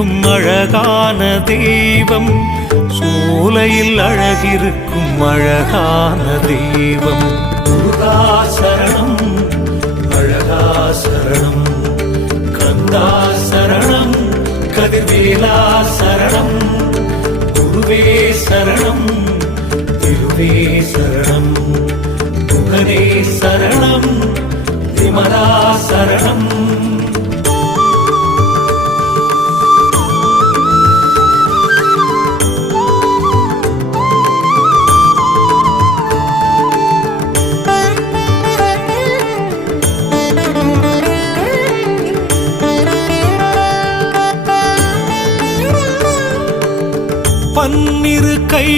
இருக்கும் அழகான தெய்வம், சூலையில் அழகிருக்கும் அழகான தெய்வம். முருகா சரணம், அழகா சரணம், கந்தா சரணம், கதிர்வேலா சரணம், குருவே சரணம், திருவே சரணம், முகனே சரணம், விமலா சரணம். பன்னிரு கை